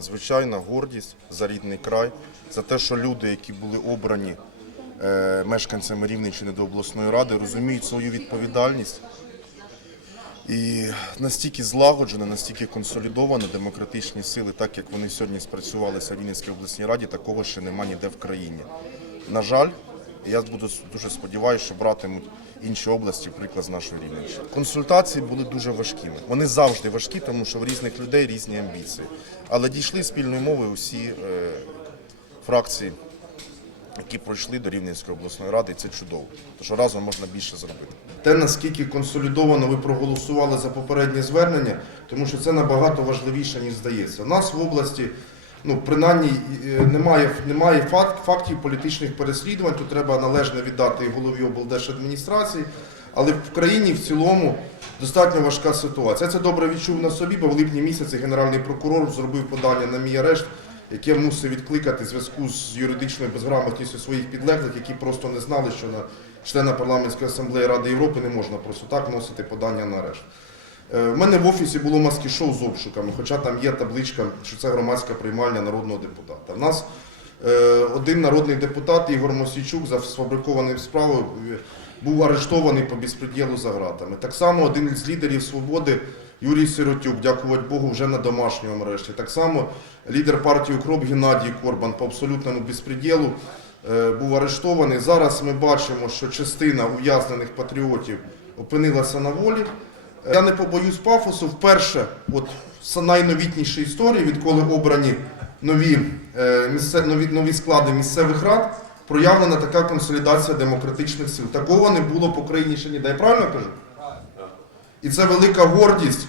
надзвичайна гордість за рідний край, за те, що люди, які були обрані е, мешканцями Рівненщини до обласної ради, розуміють свою відповідальність і настільки злагоджено, настільки консолідовано демократичні сили, так як вони сьогодні спрацювалися в Рівненській обласній раді, такого ще нема ніде в країні. На жаль, я буду дуже сподіваюся, що братимуть інші області приклад з нашої Рівненщини. Консультації були дуже важкими. Вони завжди важкі, тому що в різних людей різні амбіції. Але дійшли спільної мови усі е, фракції, які пройшли до Рівненської обласної ради, і це чудово. Тому що разом можна більше зробити. Те, наскільки консолідовано ви проголосували за попереднє звернення, тому що це набагато важливіше, ніж здається. У нас в області, ну принаймні, е, немає, немає факт, фактів політичних переслідувань. Тут треба належно віддати голові облдержадміністрації. Але в країні в цілому достатньо важка ситуація. Я це добре відчув на собі, бо в липні місяці генеральний прокурор зробив подання на мій арешт, яке мусив відкликати в зв'язку з юридичною безграмотністю своїх підлеглих, які просто не знали, що на члена парламентської асамблеї Ради Європи не можна просто так вносити подання на арешт. Е, В мене в офісі було маски-шоу з обшуками, хоча там є табличка, що це громадська приймальня народного депутата. В нас е, один народний депутат Ігор Мосійчук за сфабрикованою справою е, був арештований по безпреділу за ґратами. Так само один із лідерів свободи Юрій Сиротюк, дякувати Богу, вже на домашньому арешті. Так само лідер партії Укроп Геннадій Корбан по абсолютному безпреділу е, був арештований. Зараз ми бачимо, що частина ув'язнених патріотів опинилася на волі. Я не побоюсь пафосу. Вперше, от з найновітнішої історії, відколи обрані нові, е, місце, нові, нові склади місцевих рад, проявлена така консолідація демократичних сил. Такого не було по країні ще ніде. Я правильно кажу? І це велика гордість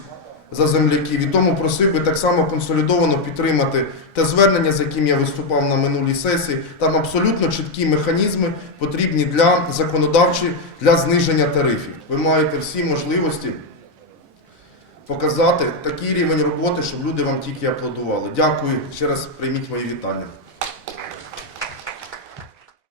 за земляків. І тому просив би так само консолідовано підтримати те звернення, з яким я виступав на минулій сесії. Там абсолютно чіткі механізми потрібні для законодавчі для зниження тарифів. Ви маєте всі можливості показати такий рівень роботи, щоб люди вам тільки аплодували. Дякую. Ще раз прийміть мої вітання.